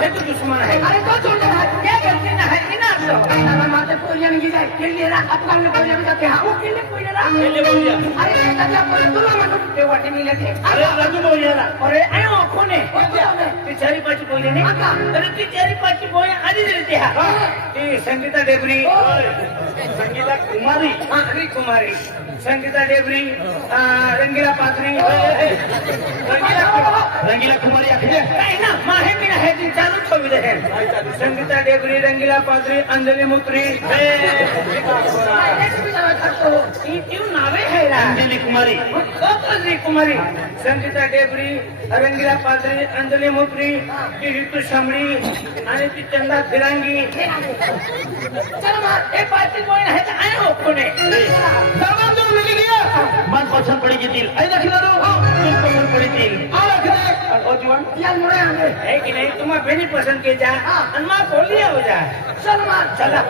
हे तो दुश्मन आहे अरे तो जोडला आहे. क्या गलती ना है की ना आपलं त्याला माझ्या पोरीने गेलाय. केलेला अपघात पोरीने जाते. हा, हो, केले पोरीला. केले बोलूया अरे ते त्याच्या पोरी तुला म्हणून ते वाटे मिले ते. अरे राजू बोलूया अरे आहे कोण आहे कोणते आले? ती चारी पाचची बोली नाही आता? अरे ती चारी पाचची बोय आधी दिली ती हा ती संगीता डेबरी संगीता कुमारी हा अरे कुमारी संगीता डेबरी अं, रंगीला पात्री रंगीला रंगीला कुमारी आहे काय ना माहे मी आहे ती चालू ठेवली आहे ಪಾದ್ರಿ ರಂಗಿಲಾ ಪಾದ್ರಿ ಅಂಜಲಿ ಮುತ್ರಿ ಈ ನಾವೇ અંજલિ કુમારી. સતોશ્રી કુમારી. સંગીતા ડેબરી રંગીલા પાદરી અંજલિ મોપરી રીતુ સાંભળી અને તી ચંદા ફિરાંગી. એ પાછી કોઈ હે? તો આયો કોને? તમામ તો મિલી ગયા મન પસંદ પડી ગઈ દિલ એ રખી લો દિલ પસંદ કે જા અને માં બોલી આવ જા. ચલા.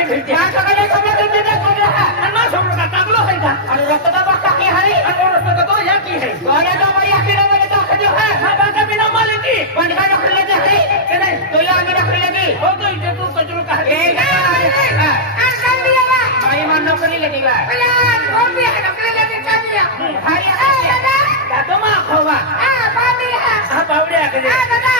नाही भेटते माझ्याकडे खबर देते ना आ बाबी.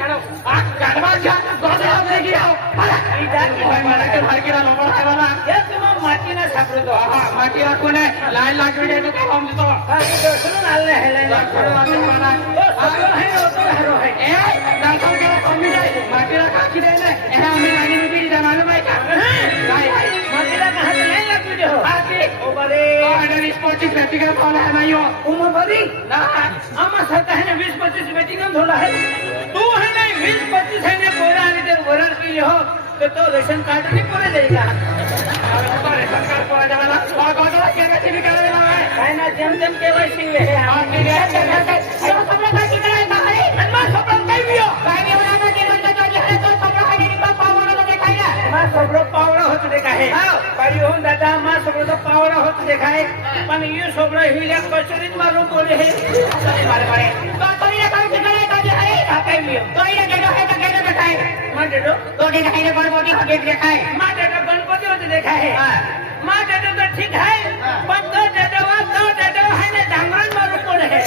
કાઢો. આ કાઢવા છે ગોદડા ઉતરી ગયા. મારા કરી જાતી ભાઈ મારા કે માર્કીના નોબળ બેટિંગ થોડા હે? તું તો રેશન કાર્ડની પૂરે જઈ જેમ તેમ કેવાય છોકરો પાવડો હોત દેખાય. પાડી હું દાદા માં છોકરો તો પાવડો હોત દેખાય. પણ એ છોકરો હિલે કચોરી જ મારું બોલે ना है काय ना जेम तेम केवायसी हे आम्ही मा सगळं पावडं होत दे काय पायी होऊन दादा मा सगळं पावडं होत दे काय पण यू सगळं हिल्या कचोरीत मारून बोले हे काय मी मा डेडो मा डेडो गणपती होते दे काय मा डेडो तर ठीक आहे पण तो डेडो तो डेडो आहे ना डांगरात मारून बोले हे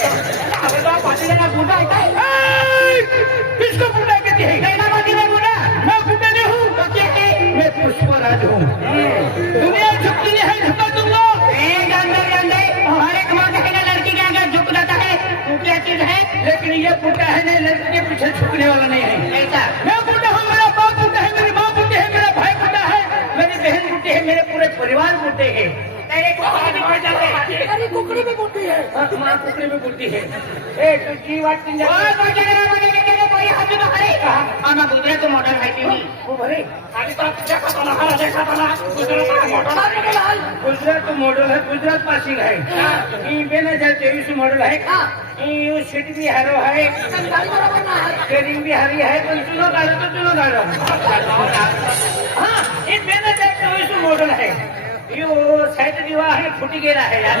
किसको बुला के दी मैं बुढ़ा नहीं हूँ मैं पुष्पराज हूँ दुनिया मान कुकड़ी में गुड्डी है। ए तुझी बात किन जा ओ बजे रे बजे के के कोई हाथ तो हरे हाँ मैं गुजरे तो मॉडल है कि वो भरे खाली तो देखा तो ना देखा तो ना। गुजरे तो मॉडल है। लाल गुजरे तो मॉडल है गुजरात पासिंग है। ये बेन है तेईस मॉडल है। ये सीट भी हरो है। ट्रेनिंग भी हरी है पर सुनो गाड़ो तो सुनो गाड़ो हाँ ये बेन है तेईस मॉडल है। यो साइड दीवार है फूटी गेला है यार।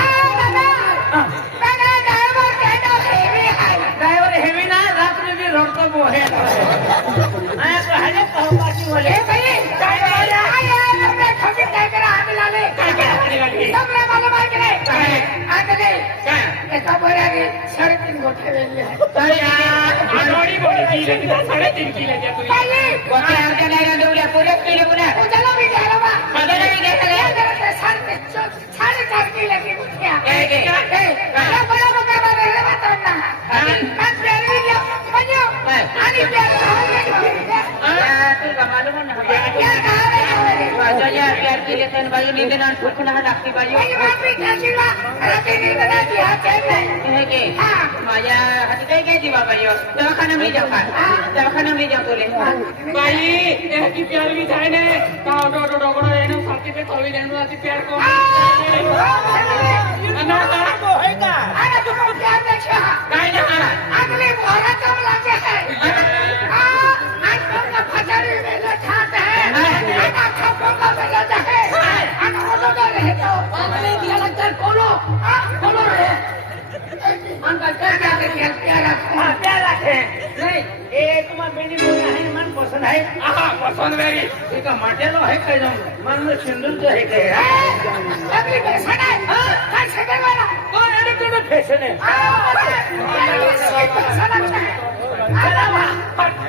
को मोहे मैं कहले कहवा की बोले भाई काय बोला आया तुमने ठोकी काय करा आग लाले काय करा आग लाले तुमने माले मार के ले काय आग ले काय ऐसा बोला कि साढ़े तीन घोटे ले लिया अरे यार आनोड़ी बोली किले की साढ़े तीन किले दिया तू पहले बोला यार क्या लेगा दूल्हा पूरे किले पूरा चलो भी चलो बा चलो भी देख ले साढ़े चार किले की मुठिया নিবেদন শুক্লা রাখি বাড়ি माझ्या हाती काय घ्यायची बाबा दवाखाना मी जपाल दवाखाना मी जपवले बाई याची प्यार मी झाड आहे डोकडो येणं साथी ते चवी देणं अशी प्यार कोण काय ना अगले भारत मुलाचे आहे માટેલો હે કહી દઉં મનનો સિંદૂર તો હે કહે અભી ફેશન હે હા ફેશન વાળા કોણ એને કોણ ફેશન હે આ ફેશન હે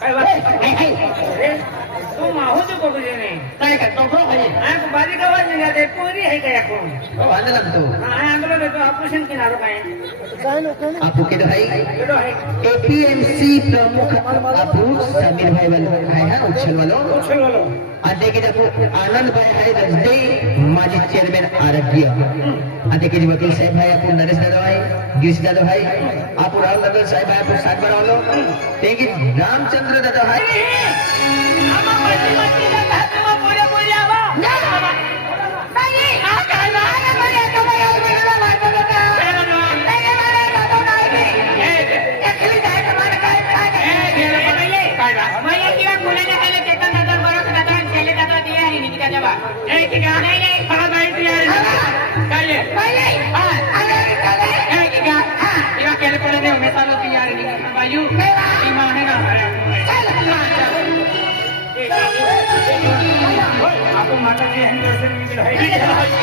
काय तू माहोल बघू दे काय काय डॉक्टर पाहिजे बारीक आवाज निघाले पोरी आहे काय आपण तो हाय आंदोलन येतो ऑपरेशन केणार काय আপু কেডো ভাই এপিএমসি প্রমুখ আপু সামির ভাই বলো হ্যাঁ উচ্ছল বলো উচ্ছল বলো आता किती खूप आनंद भाई हरी रजते माझे चेअरमॅन आरोग्य. आता किती वकील साहेब भाई आपण नरेश दादा भाई गिरीश दादा भाई रामचंद्र दादा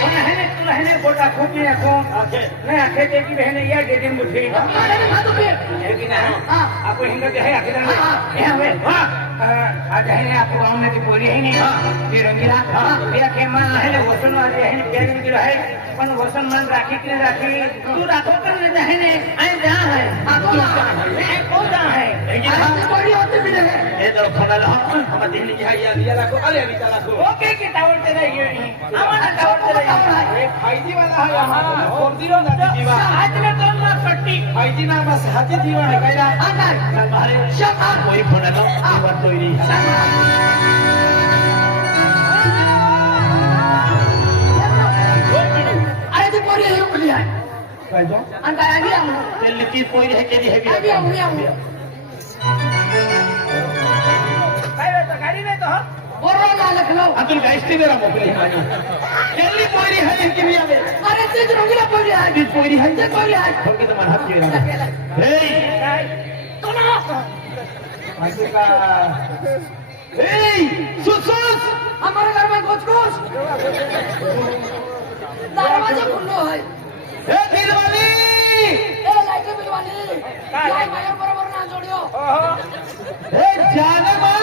અને હે ને તું હે ને બોટા ખોપી નાખો ને આખે દેખી બહેને યા દેદીન મુઠી હે. કે ના આપો હિંગ કે હે આખે દાન હે. હવે આજે હે આ પ્રોગ્રામ નથી બોલી હે ને જે રંગીલા બે કેમાં હે ને વસન આજે હે ને બે રંગીલો હે પણ વસન મન રાખી કે રાખી તું રાખો કર ને હે ને આ જા હે આ હે કો જા હે આ બોલી હોતે બી હે એ તો ખબર હો અમે દિલ્હી જાય દિયા રાખો અરે વિચાર રાખો ઓકે કે ટાવર તે રહી ગઈ અમારા ટાવર તે રહી એ ફાઈજી વાલા હે અમારા કોરદીરો નથી દીવા હાથ ને તો પટ્ટી ફાઈજી ના બસ હાથે દીવા હે કઈરા આ ના મારે શા કોઈ ફોન નો આ વાત ini sama. कहिजो अंता आगे हम ते लिखी कोई रह के रह आगे हम हम काहे तो गाड़ी में तो और वाला लिख लो अतुल गाइस्टी मेरा मोबाइल है दिल्ली कोई रह है कि भी आवे अरे से रंगला कोई रह है कोई रह है कोई रह है तो के तुम्हारा हाथ के रहा है ए এই সুসুস আমার গার্মা কোচকোস দরওয়াজা খুললো হয়। এ দিলবালি এ লাইট দিলবালি লাইট মায়ের বরাবর না জড়িও। এ জানে মা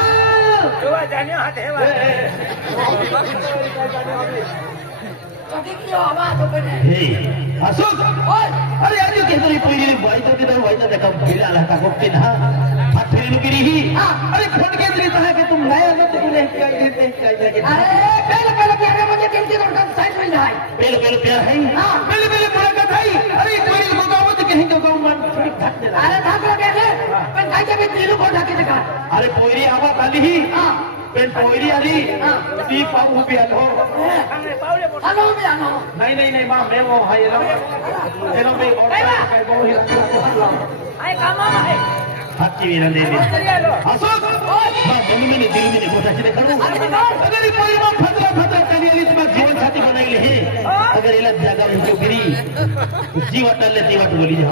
তোয়া জানে হাতে মা কি আওয়াজ ওখানে এই আসুক। ওই। আরে আজ কে তোর পয়লে বাইটা দে বাইটা দেখা বিড়াল হাতা করতে না। प्रेम करी ही अरे खुद के लिए तो कहा कि तुम नया मत बोले क्या देते क्या अरे कल कल प्यार है मुझे किसी दिन का साइड में जाए बिल बिल प्यार है? हाँ। बिल पहले हाँ। मुलाकात है? अरे तुम्हारी गोदावत कहीं तो गाँव में थोड़ी अरे घाट लगे रे पर काय के भी तीनों को ढाके दिखा। अरे पोरी आवा खाली ही। हाँ। पेन पोरी आली। हाँ। ती पाऊ उभी आलो। हाँ। हलो उभी आलो। नहीं नहीं नहीं माँ मैं वो हाय लो हेलो बे बोल आई कामा है। பத்து வீரந்தே அசோக் மனுமினி திருமினி போட்டாச்சு करू अगर ये परिवार फतरा फतरा कभी अली तुम्हारा जीवन साथी बनाइले हे अगर इला जागा उनको गिरी जीवन ले जीवन बोली जा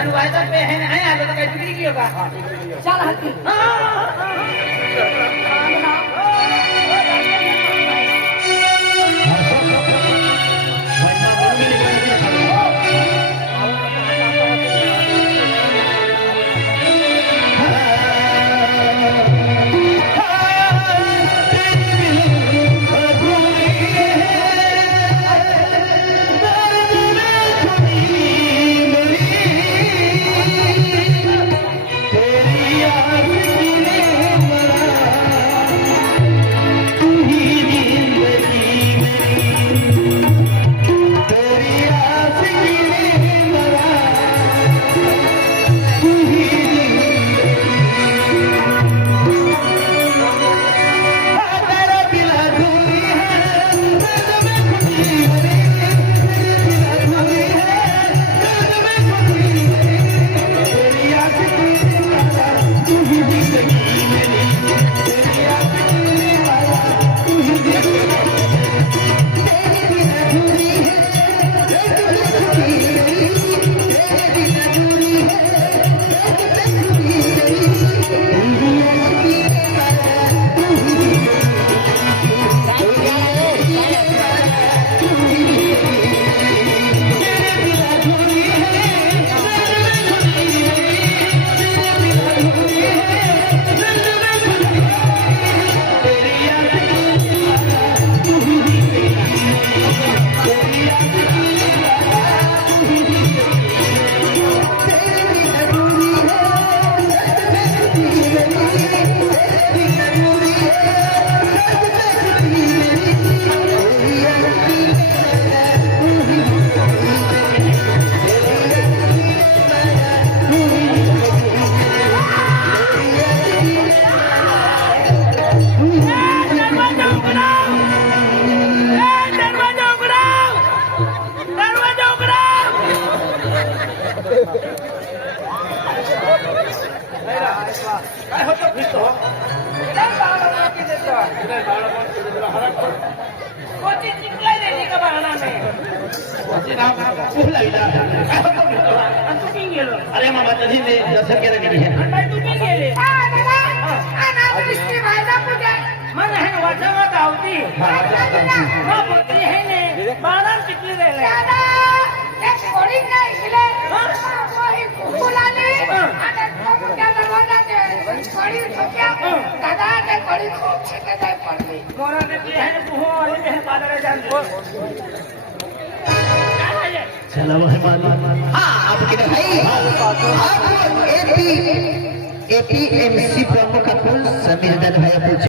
अनुवायदा पे है ना है आगे तो कैसे गिरी होगा चल हल्की જાય કાકા કે કોઈ જાય અને વાયદા પે હે ને હે આ તો કઈ દીકરી ગયો કા ચાલ હાથી કોચી ચીકલાઈ દે ની કબાણા મે અને તું કી ગયેલો અરે મામા તજી ને દર્શન કરે નહીં હે અને ભાઈ તું કી ગયેલી આ દાદા આ નામ વિષ્ણુ વાયદા પૂજાય મને હે ને વાંચા વાંચા આવતી હા પોતી હે ને બાણામ বাড়ির খব সেটা তাই পারবে মনে चला मेहमान हाँ आपके भाई एपी एपीएमसी प्रमुख समीर दल भाई